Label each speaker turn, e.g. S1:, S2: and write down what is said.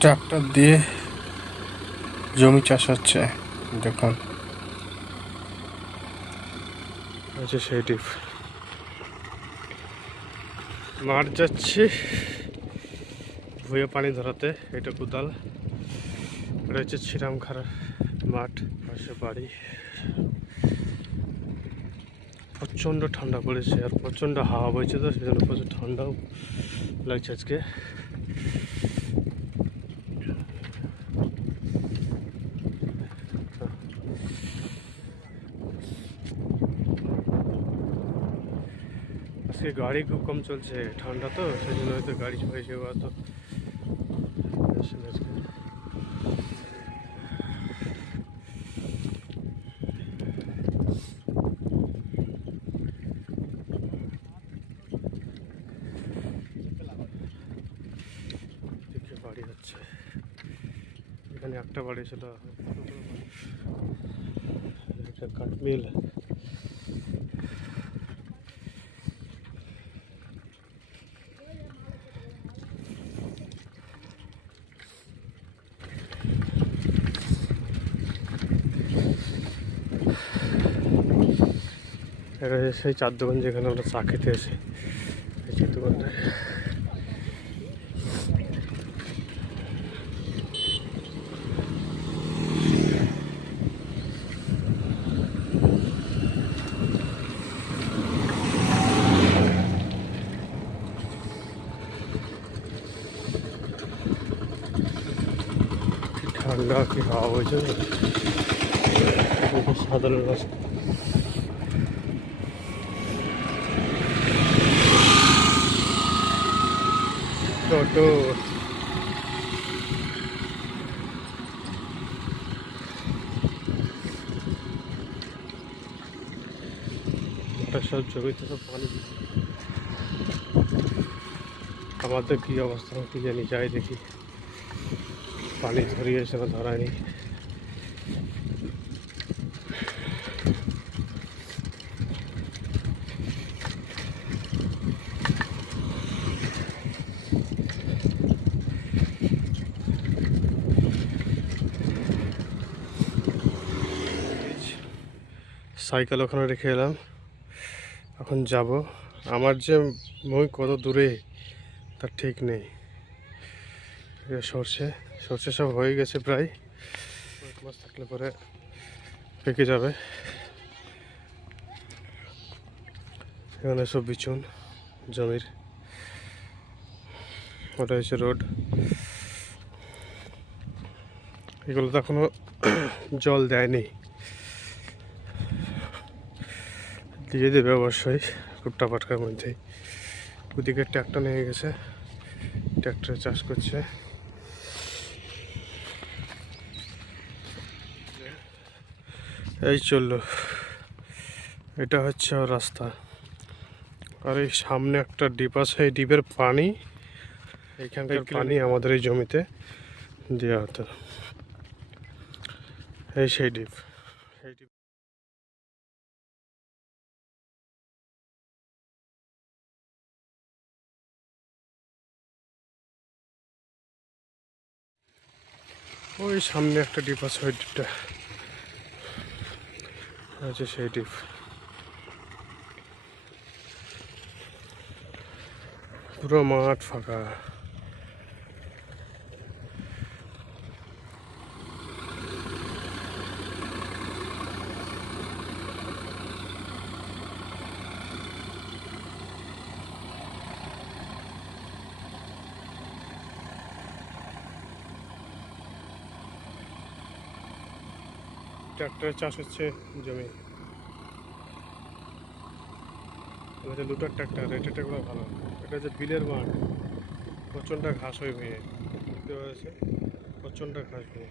S1: Tractor দিয়ে জমি চাষ হচ্ছে, দেখুন। হচ্ছে সেই ডিপ। মাঠ যাচ্ছি। ভুয়ে পানি ধরাতে, এটা কোদাল। এটা হচ্ছে ছিরামখার মাঠ, পাশে বাড়ি। প্রচণ্ড ঠান্ডা পড়েছে, আর প্রচণ্ড হাওয়া বইছে তো সেজন্য প্রচুর ঠান্ডাও লাগছে আজকে। আজকে গাড়ি খুব কম চলছে, ঠান্ডা তো, সেই জন্য হয়তো গাড়ি হয়েছে বা তো। বাড়ি হচ্ছে। এখানে একটা বাড়ি ছিল। কাঠমিল। এটা সেই চার দোকান যেখানে আমরা চা খেতে এসে ঠান্ডা, কি হাওয়া দেখুন সাধারণ রাস্তা। টোটো ওটা সব জমিতে সব পানি দিচ্ছে। আমাদের কি অবস্থা কি জানি যাই দেখি পানি ধরিয়েছে না ধরায়নি সাইকেল ওখানে রেখে এলাম। এখন যাব। আমার যে মই কত দূরে, তার ঠিক নেই। সর্ষে। সর্ষে সব হয়ে গেছে প্রায়। এক মাস থাকলে পরে পেকে যাবে। এখানে সব বিচুন, জমির। ওটা হচ্ছে রোড। এগুলো তো এখনও জল দেয়নি। দিয়ে দেবে অবশ্যই কুট্টা পাটকার মধ্যেই। ওদিকে ট্র্যাক্টর নিয়ে গেছে ট্র্যাক্টরে চাষ করছে। এই চলল। এটা হচ্ছে রাস্তা। আর এই সামনে একটা ডিপ আছে এই ডিপের পানি এইখানকার পানি আমাদের এই জমিতে দেওয়া হতো। এই সেই ডিপ। এই ডিপ। ওই সামনে একটা ডিপ আছে ওই ডিপটা। আছে সেই ডিপ। পুরো মাঠ ফাঁকা। ট্রাক্টরে চাষ হচ্ছে জমি। এটা লুটার ট্রাক্টর, এটা ট্রাক্টর ভালো এটা হচ্ছে বিলের মাঠ। প্রচণ্ড ঘাস হয়ে ভেঙে দেখতে পাচ্ছে প্রচণ্ড ঘাস ভেঙে